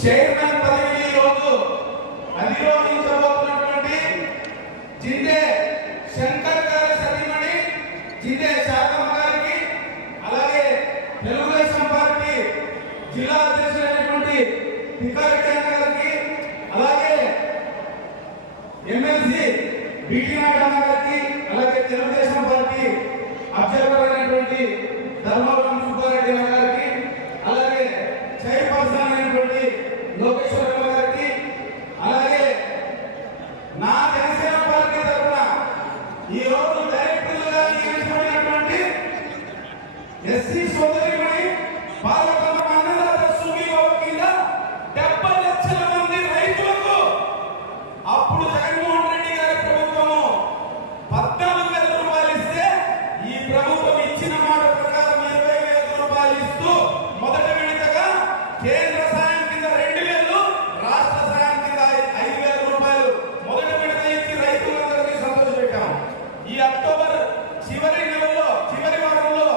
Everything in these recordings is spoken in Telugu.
చైర్మన్ పదవిని ఈరోజు అధిరోహించబోతున్నటువంటి జిందే శంకర్ గారి సతీమణి జిందే శాతం గారికి అలాగే తెలుగుదేశం పార్టీ జిల్లా అధ్యక్షుడైనటువంటి పికారెడ్డి అన్న గారికి అలాగే ఎమ్మెల్సీ బీటీ నాయుడు అన్న గారికి అలాగే తెలుగుదేశం పార్టీ అబ్జర్వర్ అయినటువంటి ధర్మవరం సుబ్బారెడ్డి అన్న గారికి అలాగే చైర్పర్సన్ అయినటువంటి లోకేశ్వరమ్మ గారికి అలాగే నా జనసేన పార్టీ తరఫున ఈ రోజు డైరెక్టర్లుగా నియమించబడినటువంటి ఎస్సీ సోదరిమణి పార్వతమ్మ అన్నదాత సుఖీభవ కింద డెబ్బై లక్షల మంది రైతులకు అప్పుడు జగన్మోహన్ రెడ్డి గారి ప్రభుత్వము పద్నాలుగు వేల రూపాయలు ఇస్తే ఈ ప్రభుత్వం ఇచ్చిన మాట ప్రకారం ఇరవై వేల రూపాయలు ఇస్తూ మొదటి విడతగా కేంద్ర సాయం కింద రెండు వేలు రాష్ట్ర సాయం కింద ఐ- ఐదు వేల రూపాయలు మొదటి విడత ఇచ్చి రైతులందరినీ సంతోషపెట్టాం ఈ అక్టోబర్ చివరి నెలలో చివరి వారంలో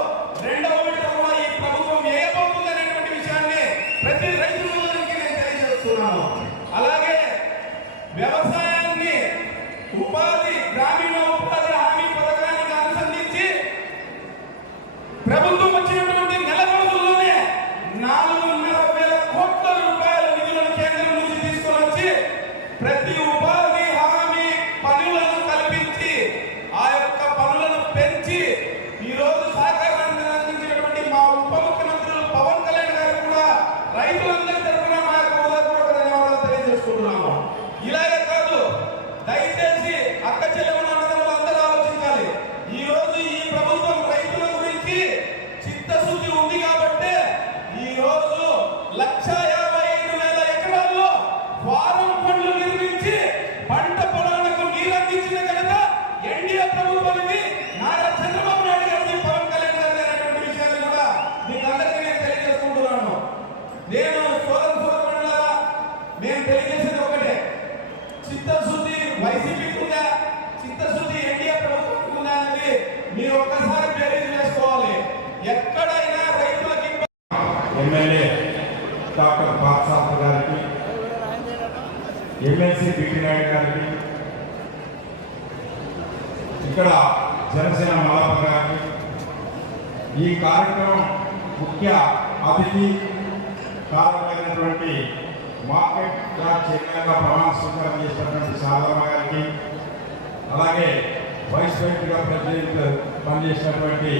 రెండవ విడత కూడా ఈ ప్రభుత్వం వేయబోతుందనేటువంటి విషయాన్ని ప్రతి రైతులందరికీ నేను తెలియజేస్తున్నాను అలాగే వ్యవసాయాన్ని ఉపాధి గ్రామీణ ఉపాధి హామీ పథకానికి అనుసంధించి ప్రభుత్వం వచ్చినటువంటి నెల రోజుల్లోనే నాలుగున్నర వేల కోట్ల రూపాయల నిధులను కేంద్రం నుంచి తీసుకొని వచ్చి ప్రతి ఉపాధి హామీ పనులను కల్పించి ఆ యొక్క పనులను పెంచి ఈ రోజు సహకారాన్ని అందించినటువంటి మా ఉప ముఖ్యమంత్రులు పవన్ కళ్యాణ్ గారు కూడా రైతులందరి తరఫున మా యొక్క హృదయపూర్వక ధన్యవాదాలు తెలియజేసుకుంటున్నాము ఇలాగే కాదు దయచేసి అక్క చెల్లెమని అన్నదమ్ములు అందరూ ఆలోచించాలి ఈ రోజు ఈ ప్రభుత్వం రైతుల గురించి చిత్తశుద్ధి ఉంది కాబట్టి ఈ రోజు లక్ష యాభై ఐదు వేల ఎకరాల్లో ఫారం పండ్లు నిర్మించి పంట పొలాలకు నీరు అందించిన ఘనత ఎన్డీఏ ప్రభుత్వానికి నారా చంద్రబాబు నాయుడు గారిని పవన్ కళ్యాణ్ గారి అనేటువంటి విషయాన్ని కూడా మీకు అందరికీ నేను తెలియజేసుకుంటున్నాను నేను సోదర సోదరులారా నేను తెలియజేసేది ఒకటే చిత్తశుద్ధి వైసీపీకి ఉందా చిత్తశుద్ధి ఎన్డీఏ ప్రభుత్వానికి ఉందా అనేది మీరు ఒక్కసారి బేరీజ్ వేసుకోవాలి ఎక్కడైనా రైతులకి ఎమ్మెల్యే డాక్టర్ పాత్సాప్ గారికి ఎమ్మెల్సీ బిటి నాయుడు గారికి ఇక్కడ జనసేన మలప గారికి ఈ కార్యక్రమం ముఖ్య అతిథి కారణమైనటువంటి మార్కెట్ యార్డ్ చైర్మన్గా ప్రమాణ స్వీకారం చేసినటువంటి శారదమ్మ గారికి అలాగే వైస్ ప్రెసిడెంట్గా ప్రెసిడెంట్ పనిచేసినటువంటి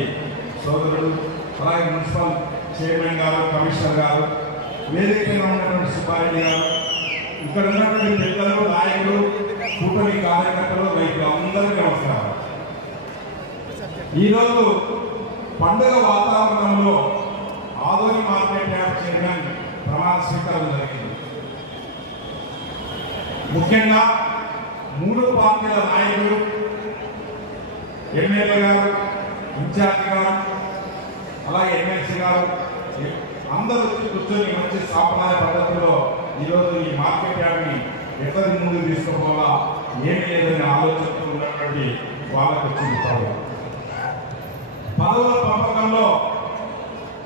సోదరుడు అలాగే మున్సిపల్ చైర్మన్ గారు కమిషనర్ గారు వేదికగా ఉన్నటువంటి సుబ్బారెడ్డి గారు ఇక్కడ ఉన్నటువంటి పెద్దలు నాయకులు కూటమి కార్యకర్తలు రైతులు అందరికీ నమస్కారం ఈరోజు పండుగ వాతావరణంలో ఆదోని మార్కెట్ యాప్ చైర్మన్ ప్రమాణ స్వీకారం జరిగింది. ముఖ్యంగా మూడు పార్టీల నాయకులు ఎమ్మెల్యే గారు ఇన్ఛార్జి గారు అలాగే ఎమ్మెల్సీ గారు అందరూ కూర్చొని మంచి సాంప్రదాయ పద్ధతిలో ఈరోజు ఈ మార్కెట్ యాప్ని ఎక్కడి ముందు తీసుకోవాలా ఏమి లేదని ఆలోచనతో ఉన్నటువంటి వాళ్ళకు వచ్చింది పదవుల పంపకంలో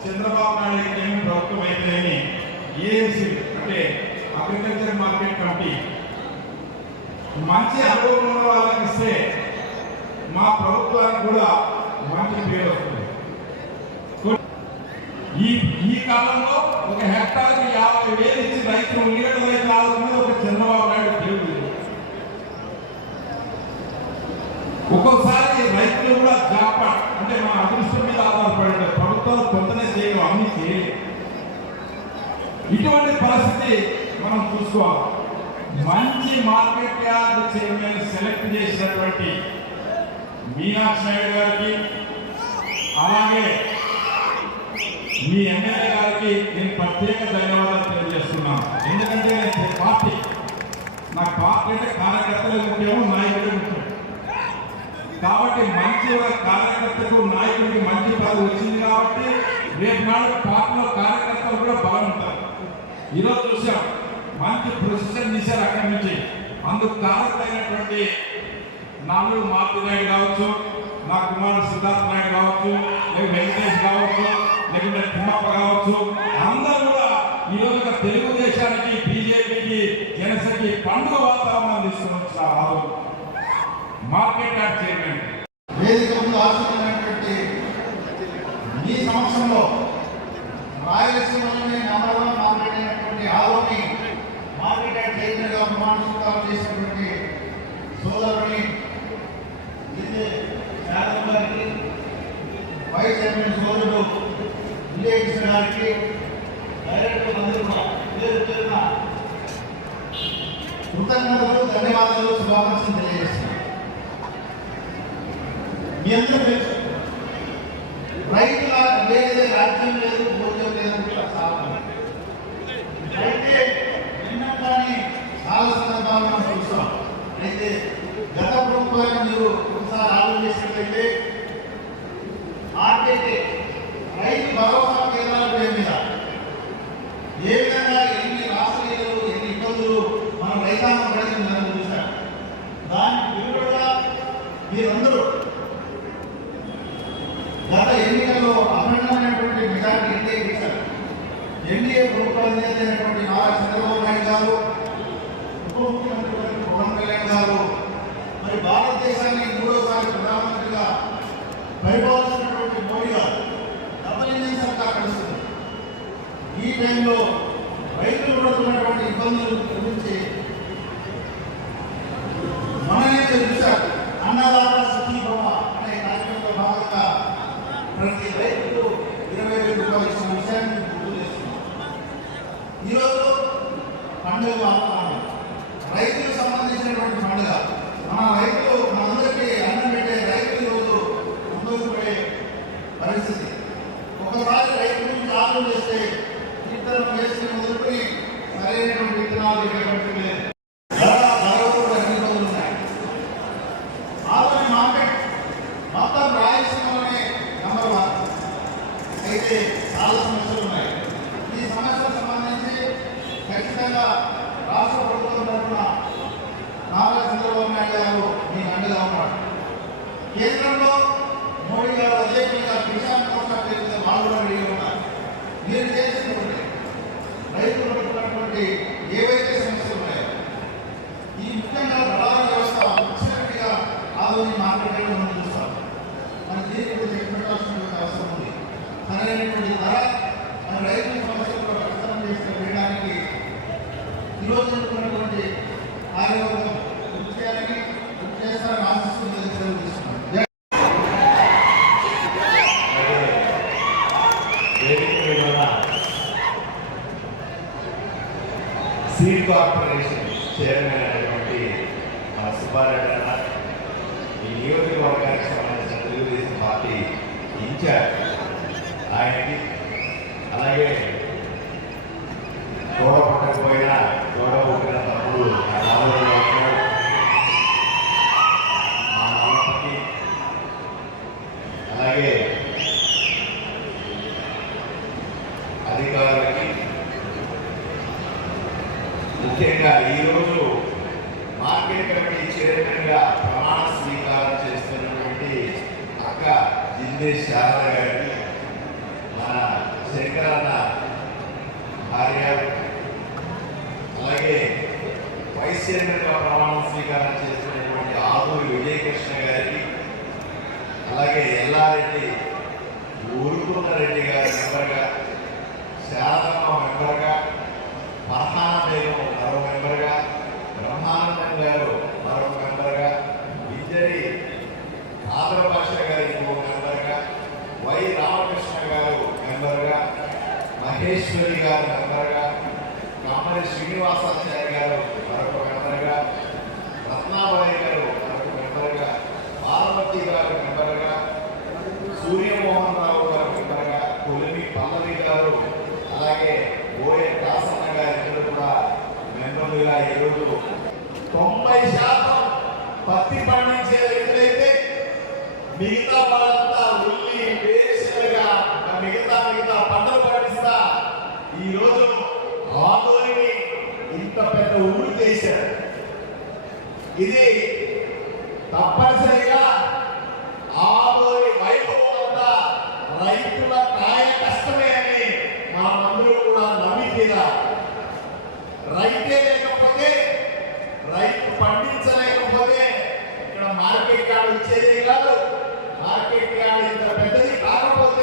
చంద్రబాబు నాయుడు ఏమి ప్రభుత్వం అయితేనేమి ఏఎంసీ అంటే అగ్రికల్చర్ మార్కెట్ కమిటీ మంచి అనుభవం ఉన్న వాళ్ళకి ఇస్తే మా ప్రభుత్వానికి కూడా మంచి పేరు వస్తుంది. ఈ ఈ కాలంలో ఒక హెక్టార్కి యాభై వేలు ఇచ్చి రైతులు నీళ్ళ రైతు ఆదుకునేది ఒక చంద్రబాబు నాయుడు దేవుడు ఒక్కొక్కసారి రైతులు కూడా జాక్పాట్ అంటే మన అదృష్టం మీద ఆధారపడి కొత్తనే చేయడం అన్ని చేయలేదు ఇటువంటి పరిస్థితి మనం చూసుకోవాలి. మంచి మార్కెట్ యార్డ్ చైర్మన్ సెలెక్ట్ చేసినటువంటి మీనాక్షి నాయుడు గారికి అలాగే మీ ఎమ్మెల్యే గారికి నేను ప్రత్యేక ధన్యవాదాలు తెలియజేస్తున్నాను. ఎందుకంటే పార్టీ నాకు పార్టీ అంటే కార్యకర్తలు ముఖ్యము నాయకులు ముఖ్యం కాబట్టి మంచి కార్యకర్తకు నాయకుడికి మంచి పదవి వచ్చింది కాబట్టి రేపు నాడు పార్టీలో కార్యకర్తలు కూడా బాగుంటారు. ఈరోజు చూసాం మంచి ప్రొసెషన్ తీశారు అక్కడి నుంచి. అందుకు కారణమైనటువంటి నాలుగు మారుతి నాయుడు కావచ్చు నా కుమారుడు సిద్ధార్థ నాయుడు కావచ్చు లేక వెంకటేష్ కావచ్చు లేకుంటే తిమ్మప్ప కావచ్చు అందరూ కూడా ఈ రోజు తెలుగుదేశానికి బీజేపీకి జనసేనకి పండుగ వాతావరణం తీసుకుని వచ్చిన రాదు మార్కెట్ యార్డ్ చైర్మన్. వేదిక ముందు ఆశీర్వైనటువంటి మీ సమక్షంలో రాయలసీమలోనే నెంబర్ వన్ మార్కెట్ అయినటువంటి ఆలోని మార్కెట్ యార్డ్ చైర్మన్గా ప్రమాణ స్వీకారం చేసినటువంటి సోదరుని విజయ్ యాదవ్ గారికి వైస్ చైర్మన్ సోదరుడు విజయకృష్ణ గారికి డైరెక్టర్ అందరూ కూడా పేరు పేరున కృతజ్ఞతలు ధన్యవాదాలు శుభాకాంక్షలు తెలియజేస్తున్నాను మీ అందరూ తెలుసు రైతుల లేదు రాజ్యం లేదు భోజనం లేదని కూడా సాధన అయితే నిన్న కానీ చాలా సందర్భాలు మనం చూస్తాం అయితే గత ప్రభుత్వాన్ని మీరు ఒకసారి ఆలోచించినట్లయితే ఆర్టీకే రైతు భరోసా కేంద్రాల పేరు మీద ఏ విధంగా ఎన్ని రాష్ట్రీయాలు ఎన్ని ఇబ్బందులు మనం రైతాంగం పడిందని చూశాం. దానికి విరుడుగా మీరందరూ గత ఎన్నికల్లో అఖండమైనటువంటి మెజార్టీ ఎన్డీఏ ఇచ్చారు ఎన్డీఏ ప్రభుత్వ అధినేత నారా చంద్రబాబు నాయుడు గారు ఉప ముఖ్యమంత్రి పవన్ కళ్యాణ్ గారు మరి భారతదేశాన్ని మూడోసారి ప్రధానమంత్రిగా పరిపాలిస్తున్నటువంటి మోడీ గారు డబల్ ఇంజిన్ సర్కార్ నడుస్తుంది. ఈ టైంలో రైతులు పడుతున్నటువంటి ఇబ్బందుల గురించి మననే చూశారు అన్నదాత సుఖీ భవ అనే కార్యక్రమంలో భాగంగా ప్రతి రైతుకు ఇరవై వేల రూపాయలు ఇచ్చిన విషయాన్ని మీకు గుర్తు చేస్తున్నాం ఈరోజు పండుగ వాతావరణం రైతులకు సంబంధించినటువంటి పండుగ మన రైతులు మనందరికీ అన్నం పెట్టే రైతు ఈరోజు సంతోషపడే పరిస్థితి ఒకసారి రైతు గురించి ఆలోచన చేస్తే విత్తనం Yeah. వైస్ ప్రమాణ స్వీకారం చేసినటువంటి ఆదూరి విజయకృష్ణ గారికి అలాగే ఎల్లారెడ్డి ఊరుకున్న రెడ్డి గారి మెంబర్గా శారదమ్మ మెంబర్గా పరమానందేమో మరో మెంబర్గా బ్రహ్మానందం గారు మరో మెంబర్గా విద్యరి ఆంధ్రభాష గారి ఇంకో మెంబర్గా వై రామకృష్ణ గారు మెంబర్గా మహేశ్వరి గారు మెంబర్ అమ్మడి శ్రీనివాసాచార్య గారు మరొక మెంబర్గా రత్నాబాయి గారు మరొక మెంబర్గా బాలమతి గారు మెంబర్గా సూర్యమోహన్ రావు గారు మెంబర్గా కొలిమి పల్లవి గారు అలాగే ఓఏ దాసన్న గారు ఇద్దరు కూడా మెంబర్లుగా ఈరోజు తొంభై శాతం పత్తి పండించే రైతులైతే మిగతా ఇది తప్పనిసరిగా ఆరోగ్య వైపు వద్ద రైతుల కాయ కష్టమే అని మా మందులు కూడా నమ్మి తీరా రైతే లేకపోతే రైతు పండించలేకపోతే ఇక్కడ మార్కెట్ యార్డ్ వచ్చేది కాదు. మార్కెట్ యార్డ్ ఇంత పెద్దది కాకపోతే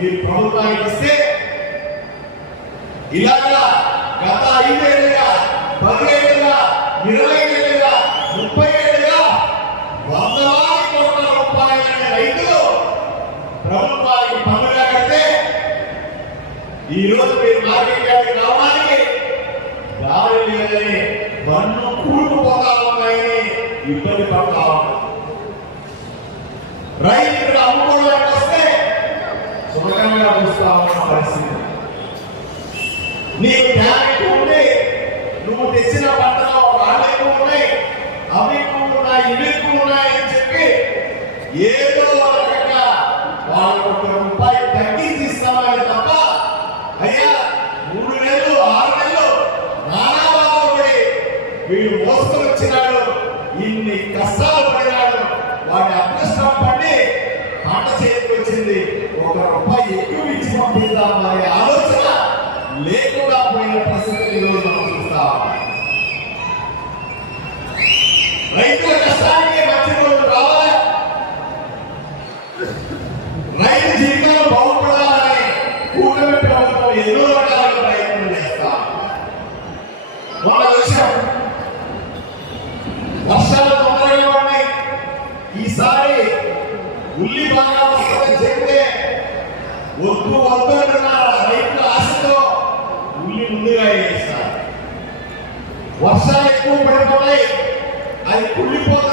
మీరు ప్రభుత్వానికి ఇస్తే ఇలాగా గత ఐదేళ్ళుగా పదిహేడుగా ఇరవై ఏళ్ళుగా ముప్పై ఏళ్ళుగా వందలాది కోట్ల రూపాయలైన రైతులు ప్రభుత్వానికి పన్నుగా కడితే ఈరోజు మీరు మార్కెట్ రావడానికి దారి లేదని పన్ను కూడుకుపోతా ఉన్నాయని ఇబ్బంది పడతా రైతులు రైతు అమ్ముకోవడానికి ముఖంగా సుఖంగా చూస్తా ఉన్న పరిస్థితి నీకు ట్యాలెంట్ ఉంది నువ్వు తెచ్చిన పంటలో రాళ్ళు ఎక్కువ ఉన్నాయి అవి ఎక్కువ ఉన్నాయి ఇవి ఎక్కువ ఉన్నాయి అని చెప్పి ఏదో ఒక రకంగా వాళ్ళకు ఒక రూపాయి తగ్గించి ఇస్తామని తప్ప అయ్యా మూడు నెలలు ఆరు నెలలు నానా బాధలు వీడు మోసుకొని వచ్చినాడు ఇన్ని కష్టాలు పడినాడు వాడి అదృష్టం పడి పంట చేతికి వచ్చింది ఒక రూపాయి ఎక్కువ ఇచ్చి పంపిద్దాం అనే ఆలోచన లేకుండా పోయిన పరిస్థితి ఈరోజు మనం చూస్తా ఉన్నాం. రైతుల కష్టానికి మంచి రోజులు రావాలి రైతు జీవితాలు బాగుపడాలని కూటమి ప్రభుత్వం ప్రయత్నం చేస్తా. మన విషయం వర్షాలు తొందరగా ఉన్నాయి. ఈసారి ఉల్లి బాగా వస్తుందని చెప్తే వద్దు వద్దు అంటున్న రైతుల ఆశతో ఉల్లి ముందుగా వేస్తారు. వర్షాలు ఎక్కువ పడిపోయి అది కుళ్ళిపోతుంది